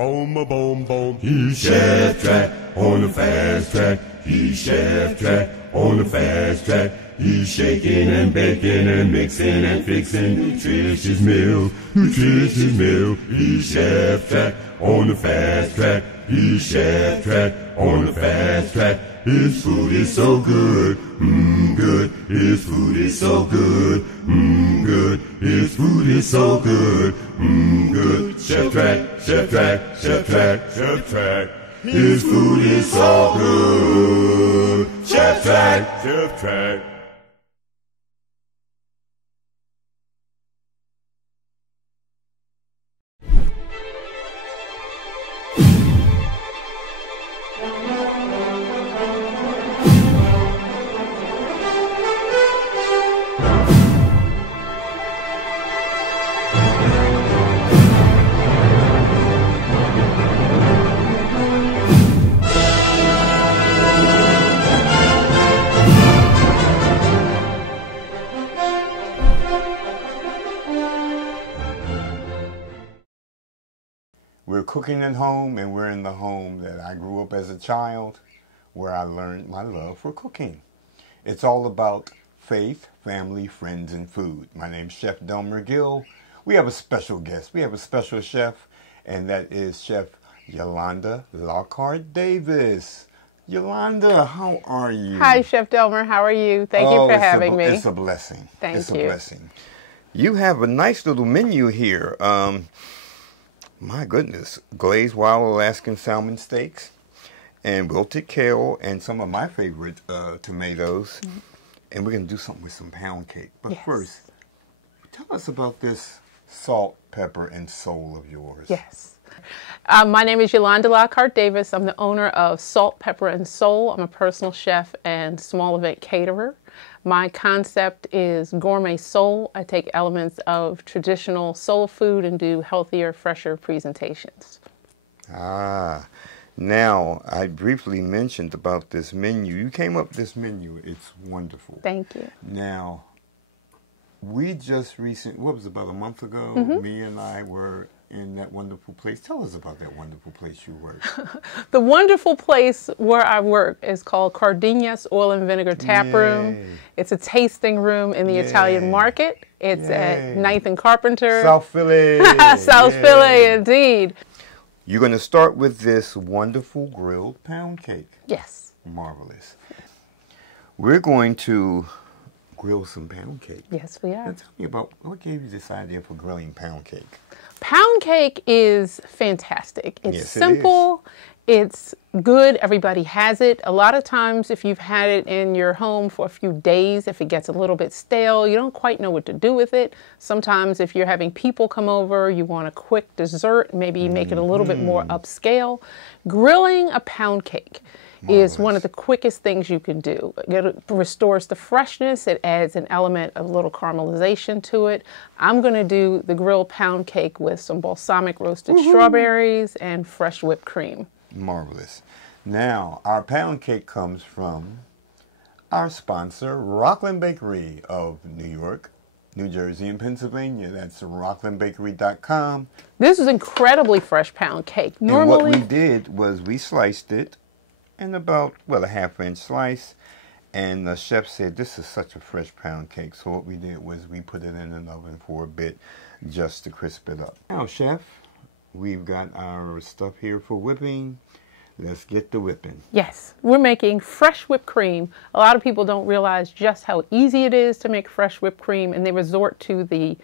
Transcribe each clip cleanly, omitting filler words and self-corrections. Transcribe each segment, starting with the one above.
Boom, a boom, boom. He's Chef Track on the fast track. He's Chef Track on the fast track. He's shaking and baking and mixing and fixing nutritious meals, nutritious meals. He's Chef Track on the fast track. He's Chef Track on the fast track. His food is so good, good. His food is so good, good. His food is so good, good. Chef Track, Chef Track, Chef Track, Chef Track. His food is so good. Chef Track, Chef Track. We're cooking at home, and we're in the home that I grew up as a child, where I learned my love for cooking. It's all about faith, family, friends, and food. My name's Chef Delmer Gill. We have a special guest. We have a special chef, and that is Chef Yolanda Lockhart Davis. Yolanda, how are you? Hi, Chef Delmer. How are you? Thank you for having me. It's a blessing. Thank you. It's a blessing. You have a nice little menu here. My goodness, glazed wild Alaskan salmon steaks and wilted kale and some of my favorite tomatoes. Mm-hmm. And we're going to do something with some pound cake. But yes. First, tell us about this salt, pepper, and soul of yours. Yes. My name is Yolanda Lockhart Davis. I'm the owner of Salt, Pepper, and Soul. I'm a personal chef and small event caterer. My concept is gourmet soul. I take elements of traditional soul food and do healthier, fresher presentations. Ah, now I briefly mentioned about this menu. You came up with this menu. It's wonderful. Thank you. Now, we just what was it, about a month ago, me and I were in that wonderful place. Tell us about that wonderful place you work. The wonderful place where I work is called Cardenas Oil and Vinegar Taproom. Yay. It's a tasting room in the Italian market. It's at 9th and Carpenter. South Philly. South Philly, indeed. You're going to start with this wonderful grilled pound cake. Yes. Marvelous. We're going to grill some pound cake. Yes, we are. Now, tell me about what gave you this idea for grilling pound cake. Pound cake is fantastic. It's yes, simple. It's good. Everybody has it. A lot of times, if you've had it in your home for a few days, if it gets a little bit stale, you don't quite know what to do with it. Sometimes if you're having people come over, you want a quick dessert, maybe make it a little bit more upscale. Grilling a pound cake is one of the quickest things you can do. It restores the freshness. It adds an element of a little caramelization to it. I'm going to do the grilled pound cake with some balsamic roasted strawberries and fresh whipped cream. Marvelous. Now, our pound cake comes from our sponsor, Rockland Bakery of New York, New Jersey, and Pennsylvania. That's rocklandbakery.com. This is incredibly fresh pound cake. Normally, and what we did was we sliced it in about, well, a half-inch slice. And the chef said, this is such a fresh pound cake. So what we did was we put it in an oven for a bit just to crisp it up. Now, chef, we've got our stuff here for whipping. Let's get the whipping. Yes, we're making fresh whipped cream. A lot of people don't realize just how easy it is to make fresh whipped cream, and they resort to the,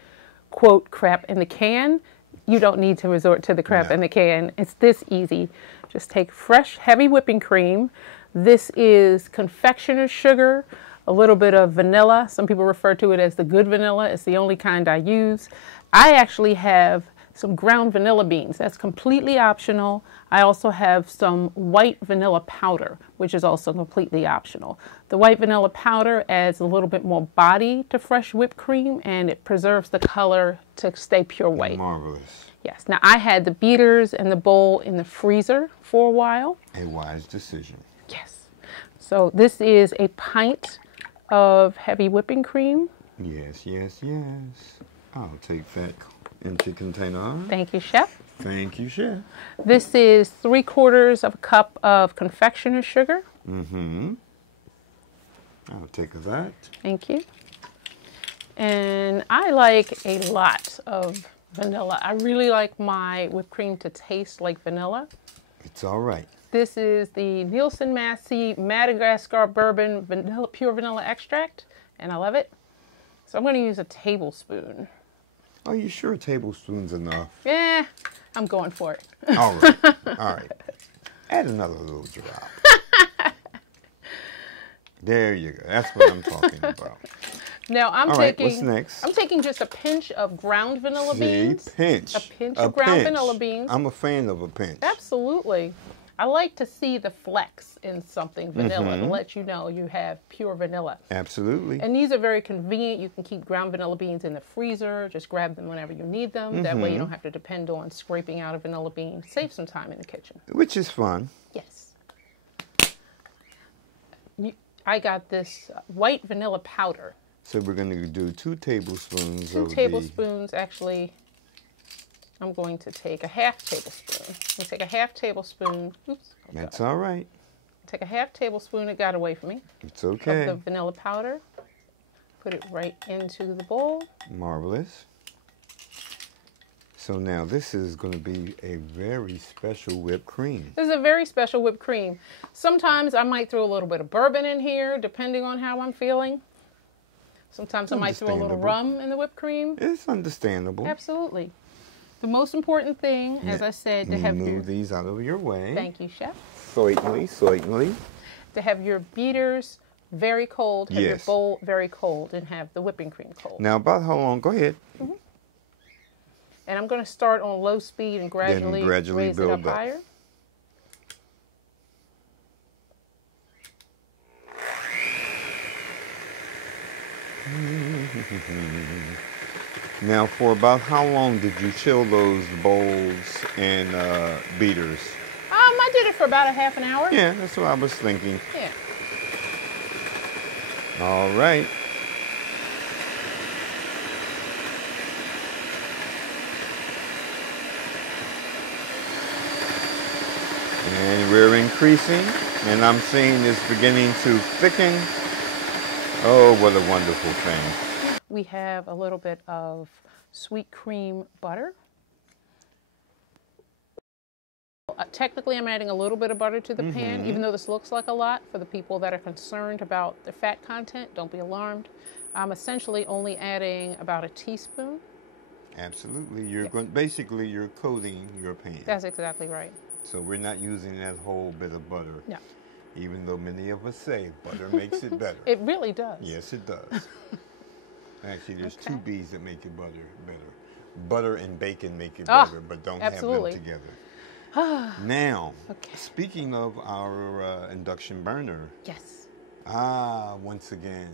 quote, crap in the can. You don't need to resort to the crap in the can. It's this easy. Just take fresh, heavy whipping cream. This is confectioner's sugar, a little bit of vanilla. Some people refer to it as the good vanilla. It's the only kind I use. I actually have some ground vanilla beans. That's completely optional. I also have some white vanilla powder, which is also completely optional. The white vanilla powder adds a little bit more body to fresh whipped cream, and it preserves the color to stay pure white. Marvelous. Yes. Now, I had the beaters and the bowl in the freezer for a while. A wise decision. Yes. So this is a pint of heavy whipping cream. Yes, yes, yes. I'll take that empty container. Thank you, Chef. Thank you, Chef. This is 3/4 of a cup of confectioner's sugar. Mm-hmm. I'll take that. Thank you. And I like a lot of vanilla. I really like my whipped cream to taste like vanilla. It's all right. This is the Nielsen Massey Madagascar Bourbon vanilla, pure vanilla extract, and I love it. So I'm going to use a tablespoon. Are you sure a tablespoon's enough? Yeah, I'm going for it. All right. All right. Add another little drop. There you go. That's what I'm talking about. Now I'm All taking. Right, what's next? I'm taking just a pinch of ground vanilla beans. Pinch. A pinch of ground vanilla beans. I'm a fan of a pinch. Absolutely. I like to see the flecks in something vanilla to let you know you have pure vanilla. Absolutely. And these are very convenient. You can keep ground vanilla beans in the freezer. Just grab them whenever you need them. That way you don't have to depend on scraping out a vanilla bean. Save some time in the kitchen. Which is fun. Yes. I got this white vanilla powder. So we're going to do 2 tablespoons Two of tablespoons, actually. I'm going to take a half tablespoon. I'm going to take a half tablespoon. Oops. That's all right. Take a half tablespoon. It got away from me. It's okay. Of the vanilla powder. Put it right into the bowl. Marvelous. So now this is going to be a very special whipped cream. This is a very special whipped cream. Sometimes I might throw a little bit of bourbon in here, depending on how I'm feeling. Sometimes I might throw a little rum in the whipped cream. It's understandable. Absolutely. The most important thing, as I said, to have move these out of your way. Thank you, Chef. Certainly. To have your beaters very cold, have your Yes. bowl very cold, and have the whipping cream cold. Now, about how long? Go ahead. And I'm going to start on low speed and gradually raise it build up up. higher. Now, for about how long did you chill those bowls and beaters? I did it for about a half an hour. Yeah, that's what I was thinking. Yeah. All right. And we're increasing, and I'm seeing this beginning to thicken. Oh, what a wonderful thing. We have a little bit of sweet cream butter. Technically, I'm adding a little bit of butter to the pan, even though this looks like a lot. For the people that are concerned about the fat content, don't be alarmed. I'm essentially only adding about a teaspoon. Absolutely. You're going, basically, you're coating your pan. That's exactly right. So we're not using that whole bit of butter. No. Even though many of us say butter makes it better. It really does. Yes, it does. Actually, there's 2 B's that make it better. Butter and bacon make it better, but don't have them together. Now, speaking of our induction burner. Yes. Once again,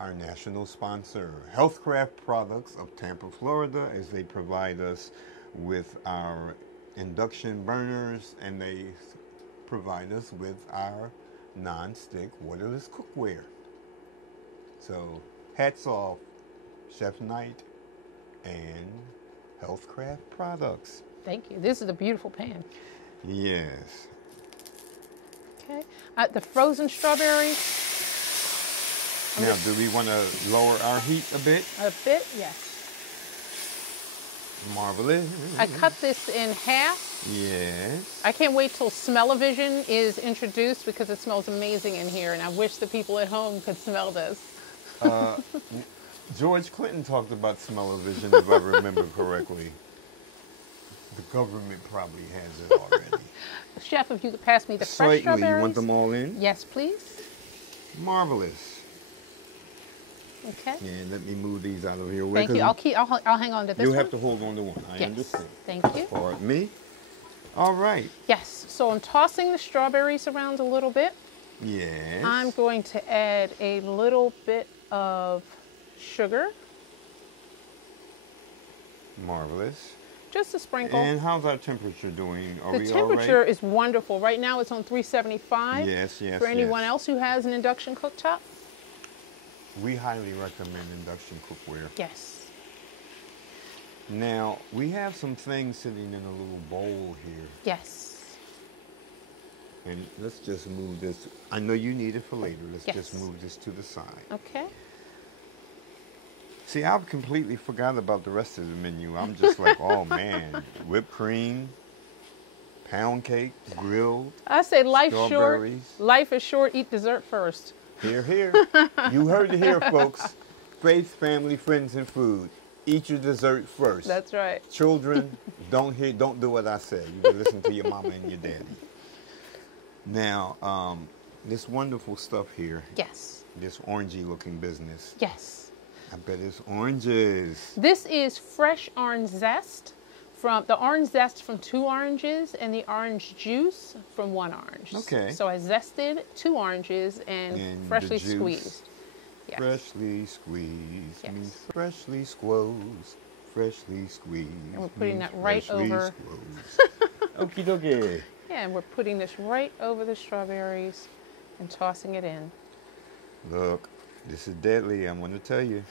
our national sponsor, Healthcraft Products of Tampa, Florida, as they provide us with our induction burners, and they provide us with our non-stick waterless cookware. So hats off, Chef Knight and Healthcraft Products. Thank you. This is a beautiful pan. Yes. Okay. The frozen strawberries. Now, do we want to lower our heat a bit? A bit, yes. Marvelous. I cut this in half. Yes. I can't wait till smell-o-vision is introduced because it smells amazing in here, and I wish the people at home could smell this. George Clinton talked about smell-o-vision, if I remember correctly. The government probably has it already. Chef, if you could pass me the fresh strawberries. You want them all in? Yes, please. Marvelous. Okay. And let me move these out of your way. Thank you. I'll hang on to this You one. have to hold on to one. I Yes. understand. Thank you. Pardon me. All right. Yes. So I'm tossing the strawberries around a little bit. Yes. I'm going to add a little bit of sugar. Marvelous. Just a sprinkle. And how's our temperature doing? Are The we temperature all right? is wonderful. Right now it's on 375. Yes, yes, For anyone yes. else who has an induction cooktop. We highly recommend induction cookware. Yes. Now, we have some things sitting in a little bowl here. Yes. And let's just move this. I know you need it for later. Let's yes. just move this to the side. Okay. See, I've completely forgot about the rest of the menu. I'm just like, oh man, whipped cream, pound cake, grilled. I say life's short. Life is short. Eat dessert first. Hear, hear. You heard it here, folks. Faith, family, friends, and food. Eat your dessert first. That's right. Children, don't do what I say. You better listen to your mama and your daddy. Now, this wonderful stuff here. Yes. This orangey looking business. Yes. I bet it's oranges. This is fresh orange zest from 2 oranges and the orange juice from 1 orange. Okay. So I zested 2 oranges and freshly squeezed. Yes. Freshly squeezed. Yes. Means freshly squoze. Freshly squeezed. And we're putting that right over. Okie dokie. Yeah, and we're putting this right over the strawberries and tossing it in. Look, this is deadly, I'm going to tell you.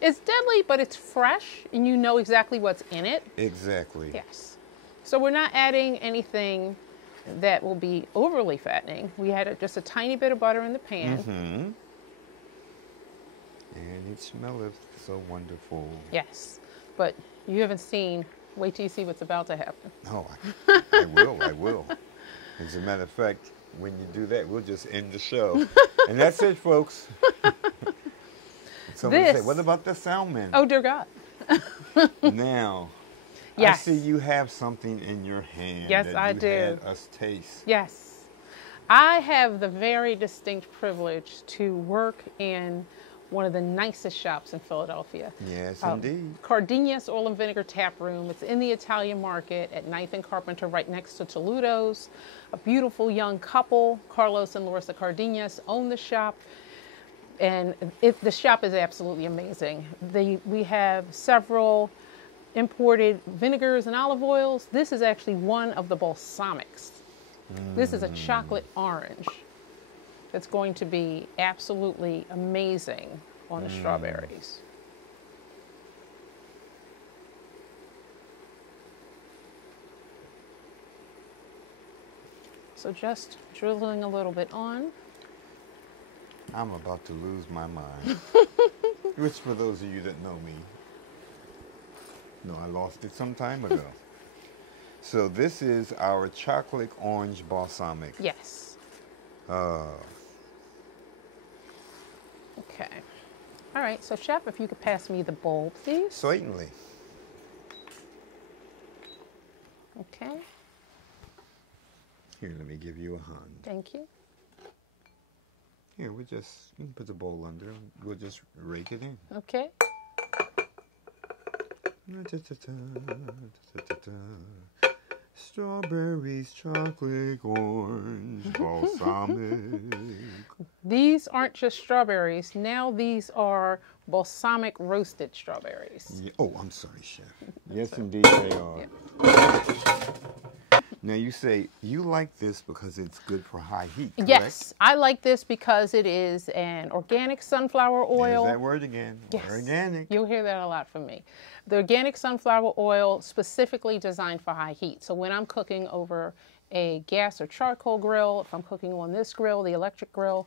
It's deadly, but it's fresh, and you know exactly what's in it. Exactly. Yes. So we're not adding anything that will be overly fattening. We had just a tiny bit of butter in the pan. Mm-hmm. And it smelleth so wonderful. Yes, but you haven't seen. Wait till you see what's about to happen. Oh, I will. As a matter of fact, when you do that, we'll just end the show. And that's it, folks. Somebody say, what about the salmon? Oh, dear God. Now, yes. I see you have something in your hand. Yes, that I you do. Had us taste. Yes. I have the very distinct privilege to work in one of the nicest shops in Philadelphia. Yes, indeed. Cardenas Oil and Vinegar Taproom. It's in the Italian Market at 9th and Carpenter, right next to Toludo's. A beautiful young couple, Carlos and Larissa Cardenas, own the shop. And the shop is absolutely amazing. We have several imported vinegars and olive oils. This is actually one of the balsamics. This is a chocolate orange. It's going to be absolutely amazing on the strawberries. So just drizzling a little bit on. I'm about to lose my mind. Which, for those of you that know me, no, I lost it some time ago. So this is our chocolate orange balsamic. Yes. Okay. All right, so Chef, if you could pass me the bowl, please. Certainly. Okay. Here, let me give you a hand. Thank you. Here, you can put the bowl under. We'll just rake it in. Okay. Strawberries, chocolate, orange, balsamic. These aren't just strawberries. Now these are balsamic roasted strawberries. Yeah. Oh, I'm sorry, Chef. Yes, indeed they are. Yeah. Now you say you like this because it's good for high heat, correct? Yes, I like this because it is an organic sunflower oil. There's that word again. Yes. Organic. You'll hear that a lot from me. The organic sunflower oil specifically designed for high heat. So when I'm cooking over a gas or charcoal grill, if I'm cooking on this grill, the electric grill,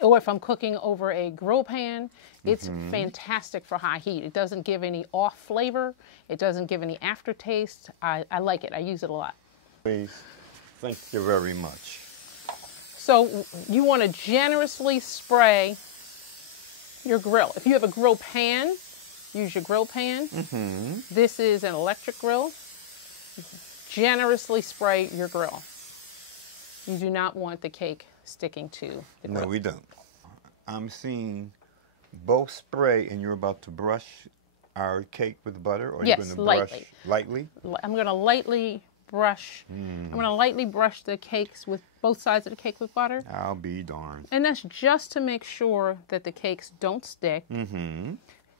or if I'm cooking over a grill pan, it's fantastic for high heat. It doesn't give any off flavor. It doesn't give any aftertaste. I like it. I use it a lot. Please. Thank you very much. So you want to generously spray your grill. If you have a grill pan, use your grill pan. This is an electric grill. Generously spray your grill. You do not want the cake sticking to the grill. No, we don't. I'm seeing both spray, and you're about to brush our cake with butter, or yes, you're going to brush lightly? I'm going to lightly brush. I'm going to lightly brush the cakes with both sides of the cake with butter. I'll be darned. And that's just to make sure that the cakes don't stick.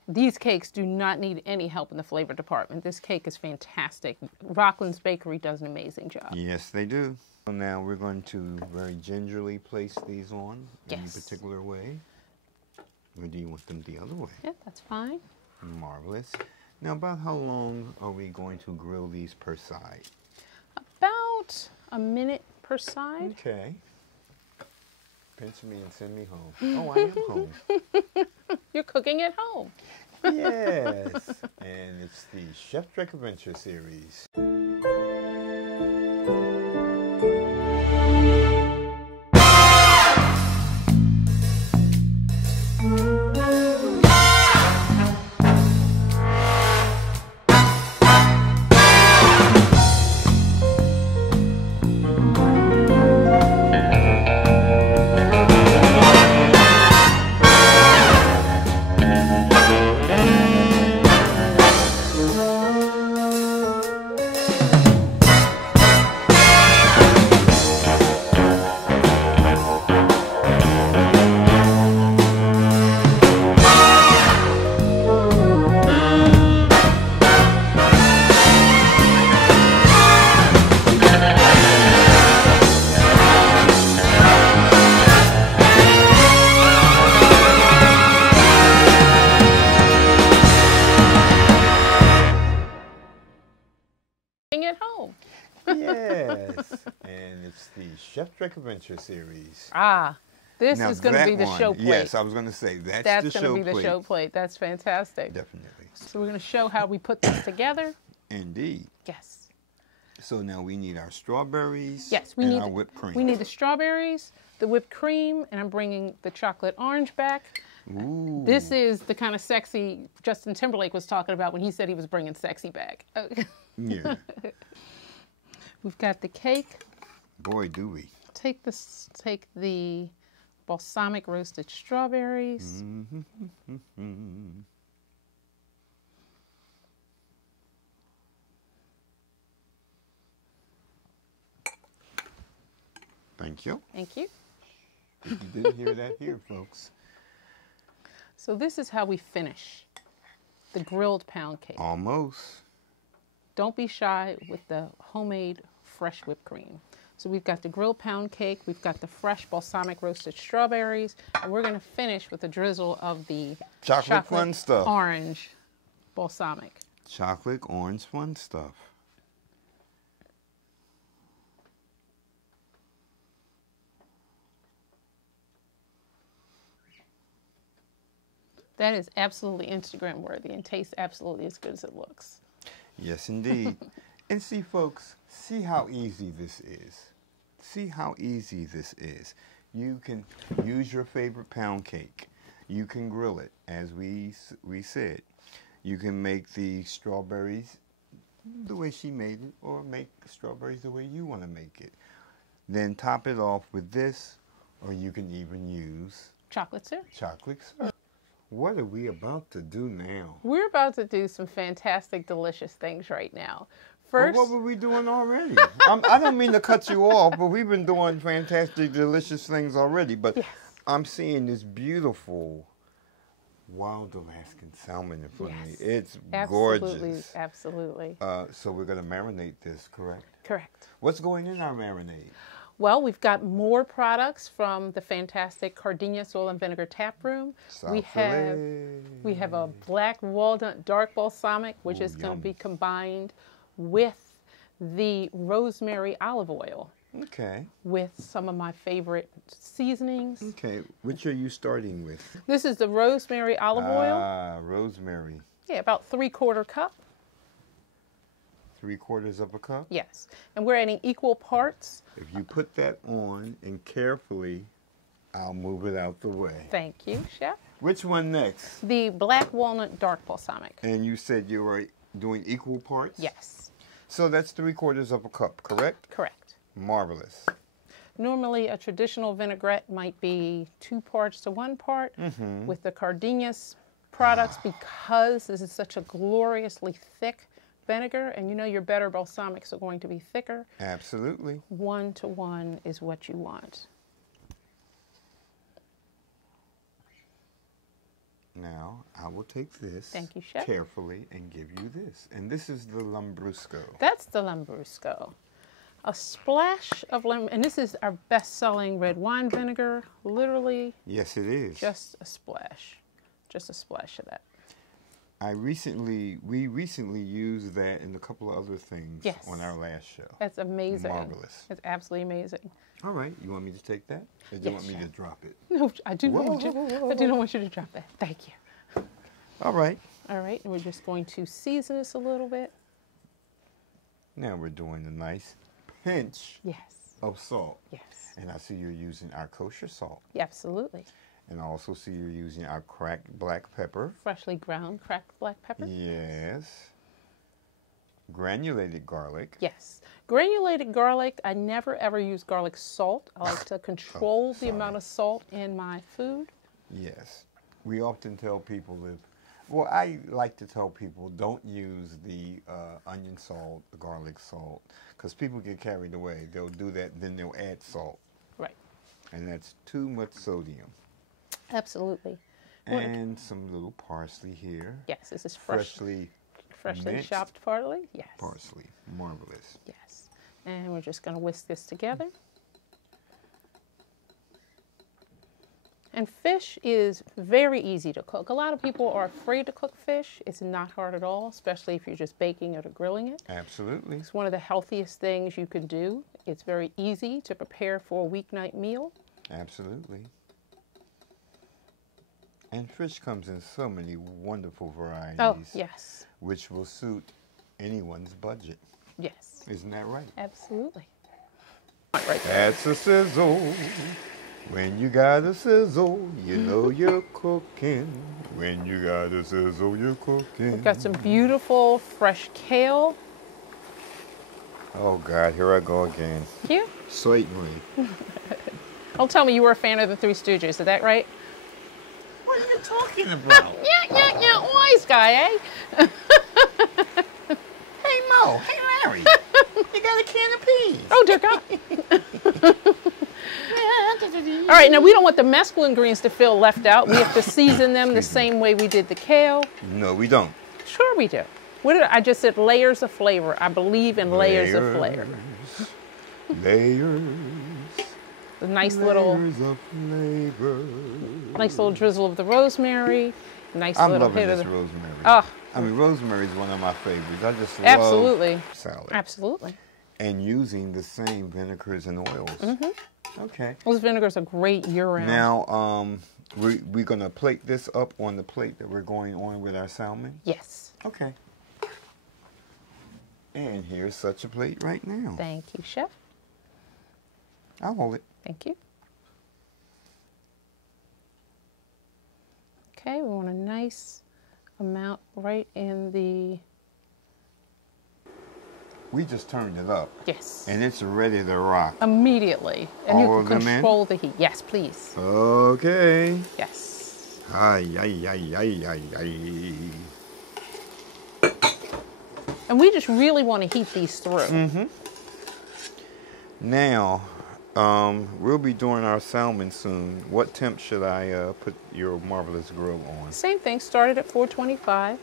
These cakes do not need any help in the flavor department. This cake is fantastic. Rockland's Bakery does an amazing job. Yes, they do. So now we're going to very gingerly place these on in a particular way. Or do you want them the other way? Yeah, that's fine. Marvelous. Now, about how long are we going to grill these per side? About a minute per side. Okay. Pinch me and send me home. Oh, I am home. You're cooking at home. Yes. And it's the Chef Trek Adventure series. At home. Yes. And it's the Chef Trek Adventure series. Ah, this now is going to be the show plate. Yes, I was going to say that's going to be the show plate. That's fantastic. Definitely. So we're going to show how we put this together. Indeed. Yes. So now we need our strawberries. Yes, we need our whipped cream. We need the strawberries, the whipped cream, and I'm bringing the chocolate orange back. Ooh. This is the kind of sexy Justin Timberlake was talking about when he said he was bringing sexy back. Yeah. We've got the cake. Boy, do we. Take the balsamic roasted strawberries. Thank you. Thank you. You didn't hear that here, folks. So this is how we finish the grilled pound cake. Almost. Don't be shy with the homemade fresh whipped cream. So we've got the grilled pound cake, we've got the fresh balsamic roasted strawberries, and we're going to finish with a drizzle of the chocolate fun stuff. Orange balsamic. Chocolate orange fun stuff. That is absolutely Instagram worthy and tastes absolutely as good as it looks. Yes, indeed. And see, folks, see how easy this is. See how easy this is. You can use your favorite pound cake. You can grill it, as we said. You can make the strawberries the way she made it, or make strawberries the way you want to make it. Then top it off with this, or you can even use chocolate syrup. Chocolate syrup. What are we about to do now? We're about to do some fantastic, delicious things right now. First, well, what were we doing already? I don't mean to cut you off, but we've been doing fantastic, delicious things already. But yes. I'm seeing this beautiful wild Alaskan salmon in front of me. It's gorgeous. Absolutely. So we're going to marinate this, correct? Correct. What's going in our marinade? Well, we've got more products from the fantastic Cardenas oil and vinegar taproom. We have a black walnut dark balsamic, which is going to be combined with the rosemary olive oil. Okay. With some of my favorite seasonings. Okay. Which are you starting with? This is the rosemary olive oil. Ah, rosemary. Yeah, about 3/4 cup. 3/4 of a cup? Yes. And we're adding equal parts. If you put that on and carefully, I'll move it out the way. Thank you, Chef. Which one next? The black walnut dark balsamic. And you said you were doing equal parts? Yes. So that's 3/4 of a cup, correct? Correct. Marvelous. Normally, a traditional vinaigrette might be 2 parts to 1 part. With the Cardenas products, because this is such a gloriously thick vinegar, and you know your better balsamics are going to be thicker. Absolutely. 1 to 1 is what you want. Now, I will take this Thank you, Chef. carefully and give you this. And this is the Lambrusco. That's the Lambrusco. A splash of lemon, and this is our best-selling red wine vinegar, literally. Yes, it is. Just a splash of that. we recently used that in a couple of other things on our last show. That's amazing. Marvelous. It's absolutely amazing. All right, you want me to take that? Or do you want me to drop it? No, I do not want you. I do not want you to drop that. Thank you. All right. All right, and we're just going to season this a little bit. Now we're doing a nice pinch of salt. Yes. And I see you're using our kosher salt. Yeah, absolutely. And I also see you're using our cracked black pepper. Freshly ground cracked black pepper. Yes. Granulated garlic. Yes. Granulated garlic, I never ever use garlic salt. I like to control the amount of salt in my food. Yes. We often tell people well, I like to tell people don't use the onion salt, the garlic salt, because people get carried away. They'll do that, then they'll add salt. Right. And that's too much sodium. Absolutely. And some little parsley here. Yes, this is freshly chopped parsley. Yes. Parsley. Marvelous. Yes. And we're just going to whisk this together. And fish is very easy to cook. A lot of people are afraid to cook fish. It's not hard at all, especially if you're just baking it or grilling it. Absolutely. It's one of the healthiest things you can do. It's very easy to prepare for a weeknight meal. Absolutely. And fish comes in so many wonderful varieties. Oh, yes. Which will suit anyone's budget. Yes. Isn't that right? Absolutely. That's a sizzle. When you got a sizzle, you know you're cooking. When you got a sizzle, you're cooking. We've got some beautiful fresh kale. Oh, God, here I go again. You? Certainly. Don't tell me you were a fan of the Three Stooges. Is that right? What are you talking about? Yeah. Wise guy, eh? Hey, Mo. Hey, Larry. You got a can of peas. Oh, dear God. All right, now we don't want the mesclun greens to feel left out. We have to season them the same way we did the kale. No, we don't. Sure we do. What did I just said? Layers of flavor. I believe in layers of flavor. Layers. A nice little drizzle of the rosemary. Nice little hit of the rosemary. Oh, I mean, rosemary is one of my favorites. I just love salad. Absolutely. And using the same vinegars and oils. Mm-hmm. Okay. Those vinegars are great year-round. Now, we're going to plate this up on the plate that we're going on with our salmon? Yes. Okay. And here's such a plate right now. Thank you, Chef. I'll hold it. Thank you. Okay, we want a nice amount right in the... We just turned it up. Yes. And it's ready to rock. Immediately. And all you can control the heat. Yes, please. Okay. Yes. And we just really want to heat these through. Mm-hmm. Now, we'll be doing our salmon soon. What temp should I put your marvelous grill on? Same thing. Started at 425.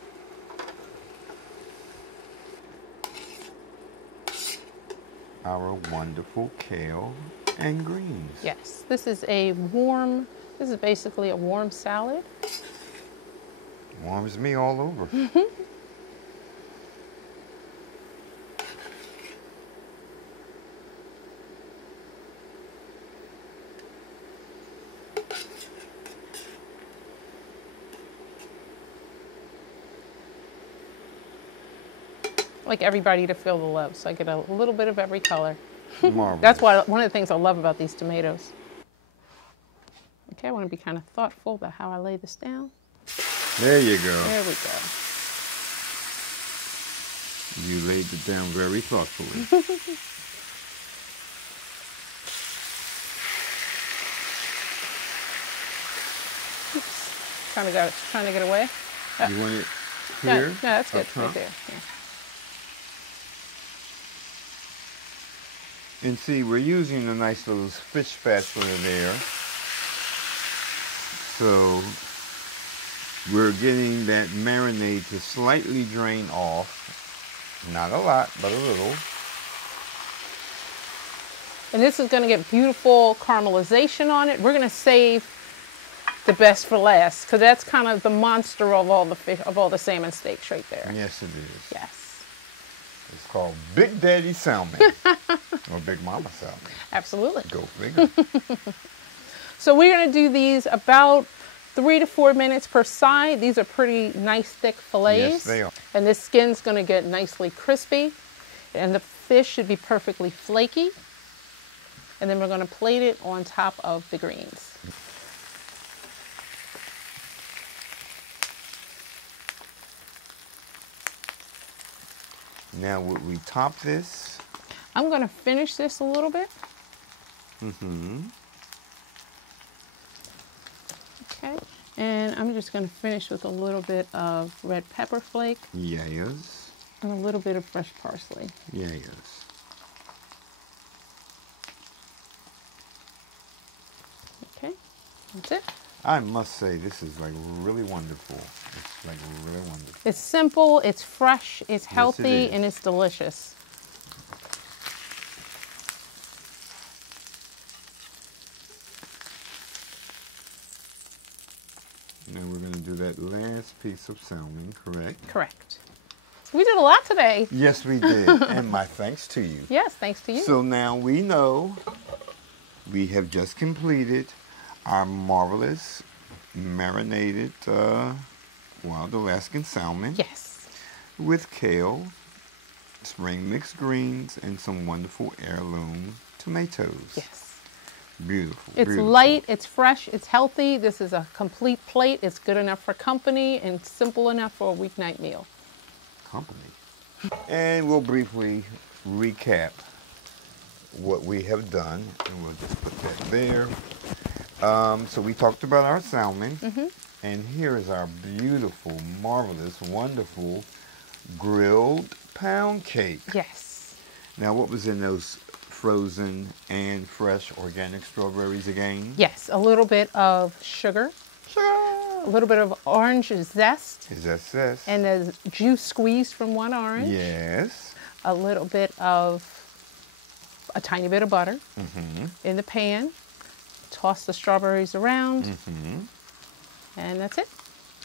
Our wonderful kale and greens. Yes. This is basically a warm salad. Warms me all over. Like everybody to feel the love, so I get a little bit of every color. Marvelous. That's one of the things I love about these tomatoes. Okay, I want to be kind of thoughtful about how I lay this down. There you go. There we go. You laid it down very thoughtfully. Trying to get away. You want it here? No, that's good. Right there. Yeah. And see, we're using a nice little fish spatula there. So we're getting that marinade to slightly drain off. Not a lot, but a little. And this is going to get beautiful caramelization on it. We're going to save the best for last, because that's kind of the monster of all the fish, of all the salmon steaks right there. Yes, it is. Yes. It's called Big Daddy Salmon. Or Big Mama Salmon. Absolutely. Go figure. So we're going to do these about 3 to 4 minutes per side. These are pretty nice thick fillets. Yes, they are. And this skin's going to get nicely crispy. And the fish should be perfectly flaky. And then we're going to plate it on top of the greens. Now, would we top this? I'm going to finish this a little bit. Mm-hmm. Okay. And I'm just going to finish with a little bit of red pepper flake. Yes. And a little bit of fresh parsley. Yes. Okay. That's it. I must say, this is like really wonderful. It's like really wonderful. It's simple, it's fresh, it's healthy, Yes, it is. and it's delicious. Now we're going to do that last piece of salmon, correct? Correct. We did a lot today. Yes, we did. And my thanks to you. Yes, thanks to you. So now we know we have just completed our marvelous marinated wild Alaskan salmon. Yes. With kale, spring mixed greens, and some wonderful heirloom tomatoes. Yes. Beautiful. It's beautiful. light, it's fresh, it's healthy. This is a complete plate. It's good enough for company and simple enough for a weeknight meal. Company. And we'll briefly recap what we have done, and we'll just put that there. So we talked about our salmon, and here is our beautiful, marvelous, wonderful grilled pound cake. Yes. Now, what was in those frozen and fresh organic strawberries again? Yes, a little bit of sugar, a little bit of orange zest, Is that zest? and the juice squeezed from one orange. Yes. A little bit of, a tiny bit of butter in the pan. Toss the strawberries around, and that's it.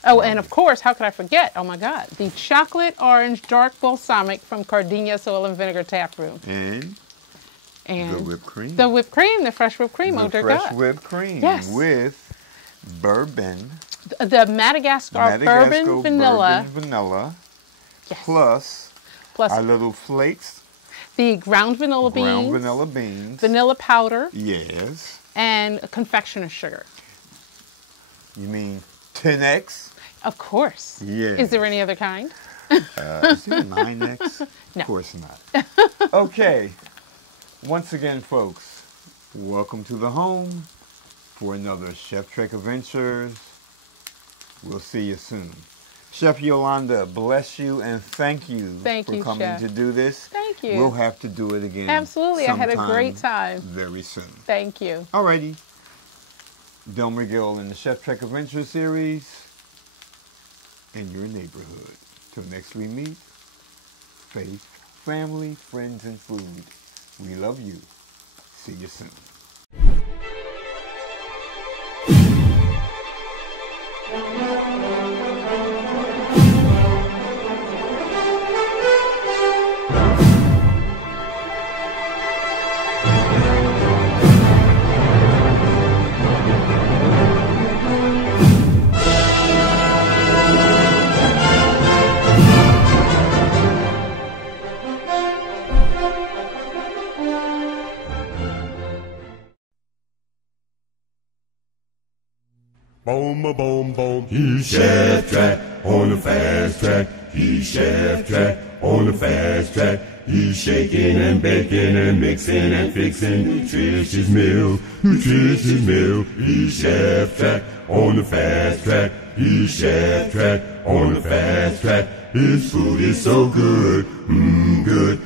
Oh, and of course, how could I forget? Oh my God, the chocolate orange dark balsamic from Cardenas oil and vinegar taproom. And the whipped cream. The whipped cream, the fresh whipped cream. Oh dear fresh God. whipped cream. Yes. With bourbon. The Madagascar bourbon vanilla. Bourbon vanilla. Yes. Plus our little flakes. The ground vanilla beans. Ground vanilla beans. Vanilla powder. Yes. And confectioner's sugar. You mean 10X? Of course. Yes. Is there any other kind? Is there a 9X? No. Of course not. Okay. Once again, folks, welcome to the home for another Chef Trek Adventures. We'll see you soon. Chef Yolanda, bless you and thank you for coming Chef. to do this. Thank you. We'll have to do it again. Absolutely. I had a great sometime time. Very soon. Thank you. Alrighty. Delmer Gill in the Chef Trek Adventure series in your neighborhood. Till next we meet, faith, family, friends, and food. We love you. See you soon. Boom, a boom, boom. He's Chef Track on the fast track. He's Chef Track on the fast track. He's shaking and baking and mixing and fixing nutritious meal, nutritious meal. He's Chef Track on the fast track. He's Chef Track on the fast track. His food is so good, good.